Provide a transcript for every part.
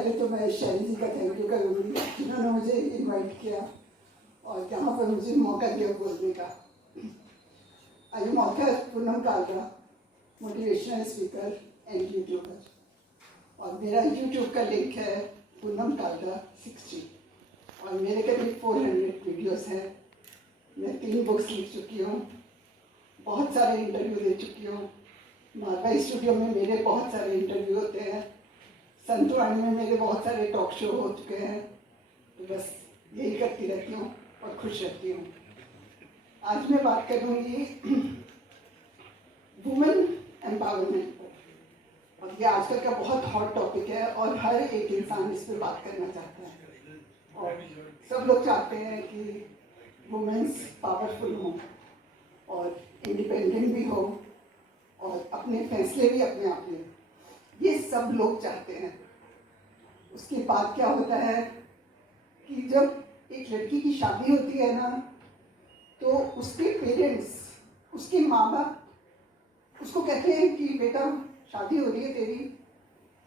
पहले तो मैं शैली जी का थैंक यू करूँगी जिन्होंने मुझे इनवाइट किया और यहाँ पर मुझे मौका दिया बोलने का। I am author Poonam Kalra, motivational speaker and YouTuber, और मेरा यूट्यूब का लिंक है पूनम कालरा 60 और मेरे करीब 400 वीडियोस हैं। मैं 3 बुक्स लिख चुकी हूँ, बहुत सारे इंटरव्यू दे चुकी हूँ। मालवा स्टूडियो में मेरे बहुत सारे इंटरव्यू होते हैं, संतवाणी में मेरे बहुत सारे टॉक शो हो चुके हैं। तो बस यही करती रहती हूँ और खुश रहती हूँ। आज मैं बात करूँगी वुमेन एम्पावरमेंट पर, और ये आजकल का बहुत हॉट टॉपिक है और हर एक इंसान इस पर बात करना चाहता है और सब लोग चाहते हैं कि वुमेन्स पावरफुल हों और इंडिपेंडेंट भी हो और अपने फैसले भी अपने आप लें। ये सब लोग चाहते हैं। उसके बाद क्या होता है कि जब एक लड़की की शादी होती है ना, तो उसके पेरेंट्स, उसके माँ बाप उसको कहते हैं कि बेटा शादी हो रही है तेरी,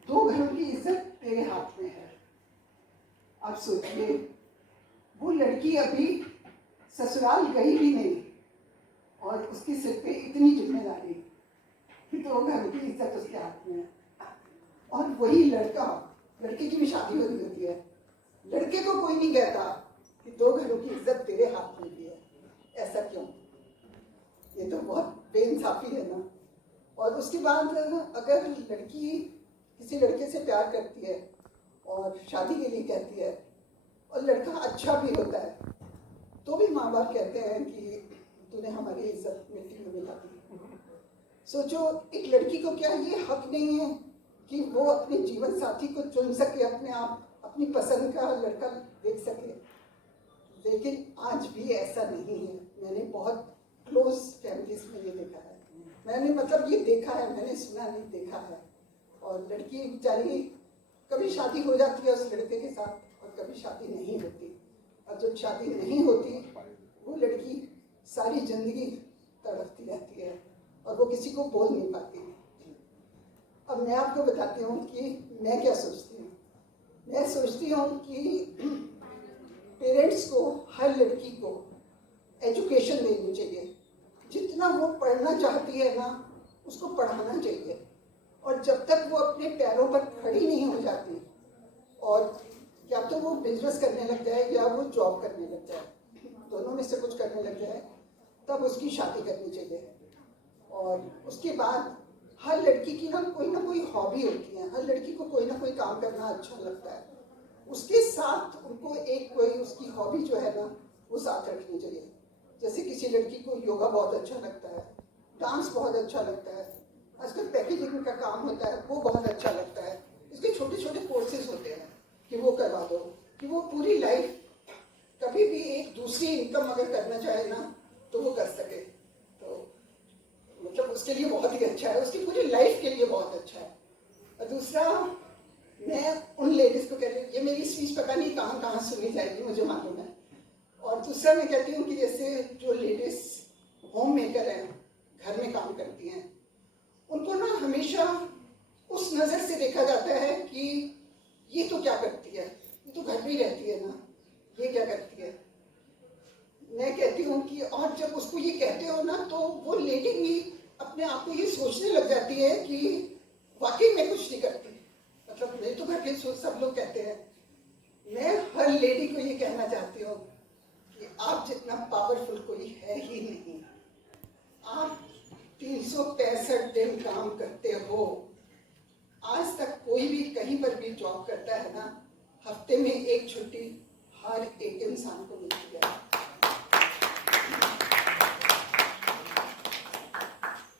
2 घरों की इज्जत तेरे हाथ में है। आप सोचिए, वो लड़की अभी ससुराल गई भी नहीं और उसके सिर पे इतनी जिम्मेदारी कि 2 घरों की इज्जत उसके हाथ में है। और वही लड़का, लड़के की भी शादी हो रही होती है, लड़के को कोई नहीं कहता कि 2 घरों की इज्जत तेरे हाथ में भी है। ऐसा क्यों? ये तो बहुत बेइंसाफी है ना। और उसके बाद अगर लड़की किसी लड़के से प्यार करती है और शादी के लिए कहती है और लड़का अच्छा भी होता है, तो भी माँ बाप कहते हैं कि तूने हमारी इज्जत मिट्टी में मिला दी। सोचो, एक लड़की को क्या ये हक नहीं है कि वो अपने जीवन साथी को चुन सके, अपने आप अपनी पसंद का लड़का देख सके? लेकिन आज भी ऐसा नहीं है। मैंने बहुत क्लोज फैमिलीज में ये देखा है। मैंने मतलब ये देखा है, मैंने सुना नहीं, देखा है। और लड़की बेचारी कभी शादी हो जाती है उस लड़के के साथ और कभी शादी नहीं होती, और जब शादी नहीं होती वो लड़की सारी जिंदगी तड़पती रहती है और वो किसी को बोल नहीं पाती। अब मैं आपको बताती हूँ कि मैं क्या सोचती हूँ। मैं सोचती हूँ कि पेरेंट्स को हर लड़की को एजुकेशन देनी चाहिए। जितना वो पढ़ना चाहती है ना, उसको पढ़ाना चाहिए। और जब तक वो अपने पैरों पर खड़ी नहीं हो जाती, और या तो वो बिजनेस करने लग जाए या वो जॉब करने लग जाए, दोनों में से कुछ करने लग जाए, तब उसकी शादी करनी चाहिए। और उसके बाद हर लड़की की ना कोई हॉबी होती है। हर लड़की को कोई ना कोई काम करना अच्छा लगता है। उसके साथ उनको एक कोई उसकी हॉबी जो है ना, वो साथ रखनी चाहिए। जैसे किसी लड़की को योगा बहुत अच्छा लगता है, डांस बहुत अच्छा लगता है, आजकल पैकेजिंग का काम होता है, वो बहुत अच्छा लगता है। इसके छोटे छोटे कोर्सेज होते हैं कि वो करवा दो, कि वो पूरी लाइफ कभी भी एक दूसरी इनकम अगर करना चाहे ना, तो वो कर सके। तो मतलब उसके लिए बहुत ही अच्छा है, उसकी पूरी लाइफ के लिए बहुत अच्छा है। और दूसरा, मैं उन लेडीज को कह रही हूँ, ये मेरी स्पीच पता नहीं कहाँ कहाँ सुनी जाएगी, मुझे मालूम है। और दूसरा मैं कहती हूँ कि जैसे जो लेडीज होम मेकर हैं, घर में काम करती हैं, उनको ना हमेशा उस नज़र से देखा जाता है कि ये तो क्या करती है, ये तो घर में ही रहती है ना, ये क्या करती है। मैं कहती हूँ कि और जब उसको ये कहते हो ना, तो वो लेडी भी अपने आप को ये सोचने लग जाती है कि वाकई में कुछ नहीं करती। मतलब मैं तो घर के सब लोग कहते हैं। मैं हर लेडी को ये कहना चाहती हूँ कि आप जितना पावरफुल कोई है ही नहीं। आप 365 दिन काम करते हो। आज तक कोई भी कहीं पर भी जॉब करता है ना, हफ्ते में 1 छुट्टी हर एक इंसान को मिलती है।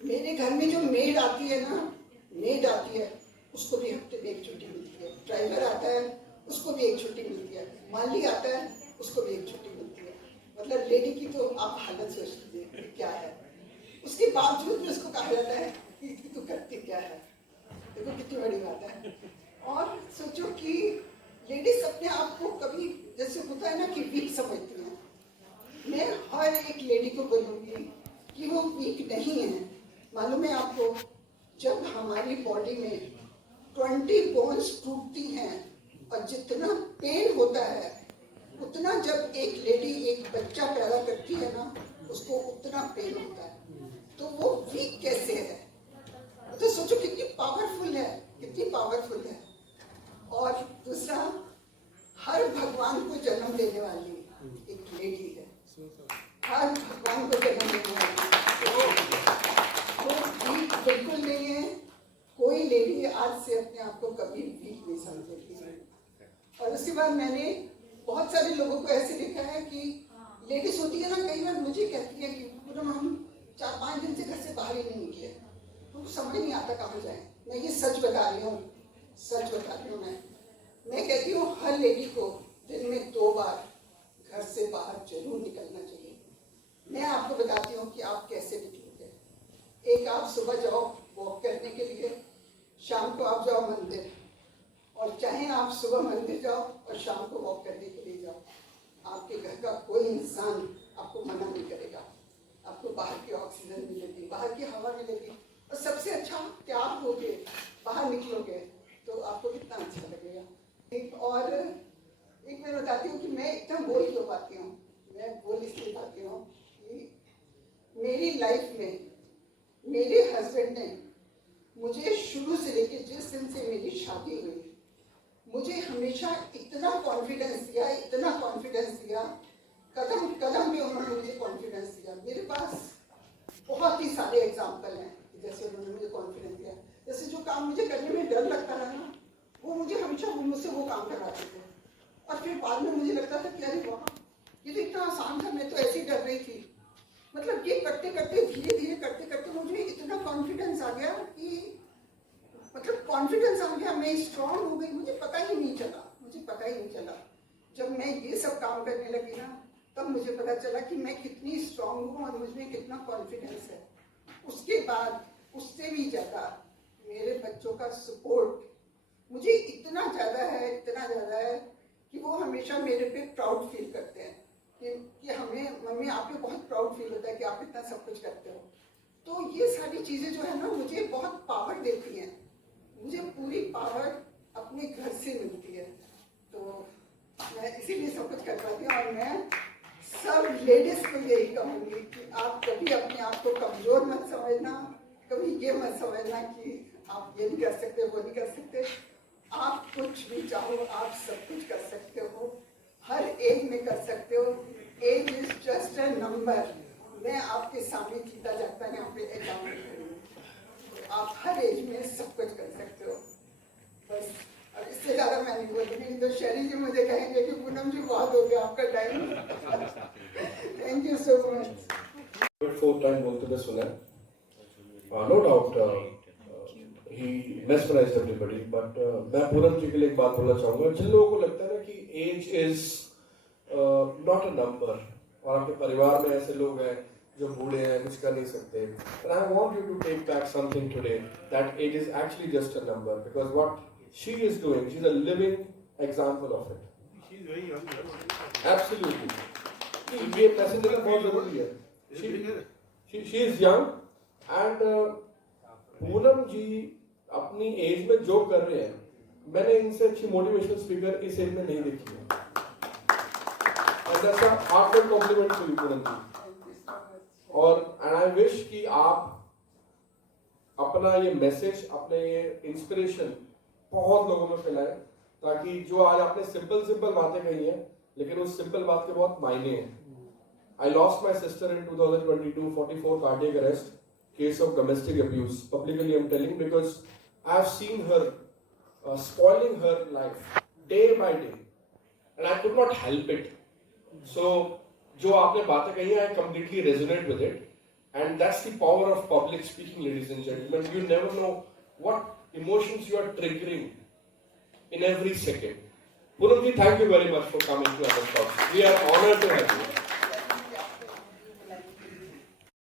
मेरे घर में जो मेड आती है ना, मेड आती है, उसको भी हफ्ते में 1 छुट्टी मिलती है। ड्राइवर आता है, उसको भी 1 छुट्टी मिलती है। माली आता है, उसको भी 1 छुट्टी मिलती है। मतलब लेडी की तो आप हालत सोच लीजिए क्या है। उसके बावजूद भी उसको कहा जाता है कि तू करती क्या है। देखो कितनी बड़ी बात है। और सोचो कि लेडीज अपने आप को कभी जैसे होता है ना कि वीक समझती हैं। मैं हर एक लेडी को बोलूँगी कि वो वीक नहीं है। मालूम है आपको, जब हमारी बॉडी में 20 बोन्स टूटती हैं और जितना पेन होता है उतना जब एक लेडी एक बच्चा पैदा करती है ना, उसको उतना पेन होता है। तो वो वीक कैसे है, तो सोचो कितनी पावरफुल है, कितनी पावरफुल है। और दूसरा, हर भगवान को जन्म देने वाली एक लेडी है, हर भगवान को जन्म देने वाली वो वीक बिल्कुल नहीं है। कोई लेडी आज से अपने आप को कभी वीक नहीं समझेगी। और उसके बाद मैंने बहुत सारे लोगों को ऐसे देखा है कि लेडीज होती है ना, कई बार मुझे कहती है कि पूनम हम 4-5 दिन से घर से बाहर ही नहीं निकले, तो समझ नहीं आता कहाँ जाए। मैं ये सच बता रही हूँ, सच बता रही हूँ। मैं कहती हूँ हर लेडी को दिन में 2 बार घर से बाहर जरूर निकलना चाहिए। मैं आपको बताती हूँ कि आप कैसे निकलोगे। एक, आप सुबह जाओ वॉक करने के लिए, शाम को आप जाओ मंदिर, और चाहे आप सुबह मंदिर जाओ और शाम को वॉक करने के लिए जाओ, आपके घर का कोई इंसान आपको मना नहीं करेगा। आपको बाहर की ऑक्सीजन मिलेगी, बाहर की हवा मिलेगी, और सबसे अच्छा कि आप होगे बाहर निकलोगे तो आपको कितना अच्छा लगेगा। एक मैं बताती हूँ कि मैं इतना बोल क्यों पाती हूँ। मैं बोल इसलिए पाती हूँ कि मेरी लाइफ में मेरे हस्बैंड ने मुझे शुरू से लेकर जिस दिन से मेरी शादी हुई, मुझे हमेशा इतना कॉन्फिडेंस दिया, इतना कॉन्फिडेंस दिया, कदम कदम पे उन्होंने मुझे कॉन्फिडेंस दिया। मेरे पास बहुत ही सारे एग्जाम्पल हैं जैसे उन्होंने मुझे कॉन्फिडेंस दिया। जैसे जो काम मुझे करने में डर लगता था ना, वो मुझे हमेशा मुझसे वो काम करवाते थे, और फिर बाद में मुझे लगता था कि अरे वाह, ये तो इतना आसान था, मैं तो ऐसे ही डर रही थी। मतलब ये करते करते, धीरे धीरे करते करते मुझे इतना कॉन्फिडेंस आ गया कि कॉन्फिडेंस आ गया, मैं स्ट्रांग हो गई। मुझे पता ही नहीं चला। जब मैं ये सब काम करने लगी ना, तब मुझे पता चला कि मैं कितनी स्ट्रांग हूँ और मुझमें कितना कॉन्फिडेंस है। उसके बाद उससे भी ज़्यादा मेरे बच्चों का सपोर्ट मुझे इतना ज़्यादा है कि वो हमेशा मेरे पे प्राउड फील करते हैं कि हमें, मम्मी आप पे बहुत प्राउड फील होता है कि आप इतना सब कुछ करते हो। तो ये सारी चीज़ें जो है ना, मुझे बहुत पावर देती हैं। मुझे पूरी पावर अपने घर से मिलती है, तो मैं इसीलिए सब कुछ कर पाती हूँ। और मैं सब लेडीज को यही कहूँगी कि आप कभी अपने आप को कमज़ोर मत समझना, कभी ये मत समझना कि आप ये नहीं कर सकते, वो नहीं कर सकते। आप कुछ भी चाहो, आप सब कुछ कर सकते हो, हर एज में कर सकते हो। Age is just a number. मैं आपके सामने जीता जाता है यहाँ पे एग्जाम्पल करूँगी, आप हर एज में सब कुछ कर सकते हो। बस, अब इससे ज़्यादा मैं नहीं बोलूँगी, तो शैरी जी मुझे कहेंगे कि पूनम जी बहुत हो गया आपका time. Thank you so much. 4 time बोलते हुए सुना, नो डाउट ही mesmerized everybody, but मैं पूनम जी के लिए एक बात बोलना चाहूँगा। जिन लोगों को लगता है ना कि age is not a number, और आपके परिवार में ऐसे लोग हैं जो बूढ़े हैं, कुछ कर नहीं सकते, but I want you to take back something today, that age is actually just a number, because what she is doing, she's a living example of it. She's very young. Absolutely. ये message देना बहुत जरूरी है। She is young, and Poonam जी अपनी as में जो कर रहे हैं, मैंने इनसे अच्छी मोटिवेशनल स्पीकर इस एज में नहीं देखी है। And that's a heartfelt compliment to you, Poonam जी। और and I wish कि आप अपना ये मैसेज, अपने ये इंस्पिरेशन बहुत लोगों में फैलाएं, ताकि जो आज आपने सिंपल बातें कही हैं, लेकिन उस सिंपल बात के बहुत मायने हैं। I lost my sister in 2022, 44 cardiac arrest, case of domestic abuse. Publicly I'm telling, because I've seen her spoiling her life day by day, and I could not help it. So, जो आपने बातें कही हैं, I completely resonate with it, and that's the power of public speaking, ladies and gentlemen. You never know what emotions you are triggering in every second. Poonam ji, thank you very much for coming to our talk. We are honored to have you.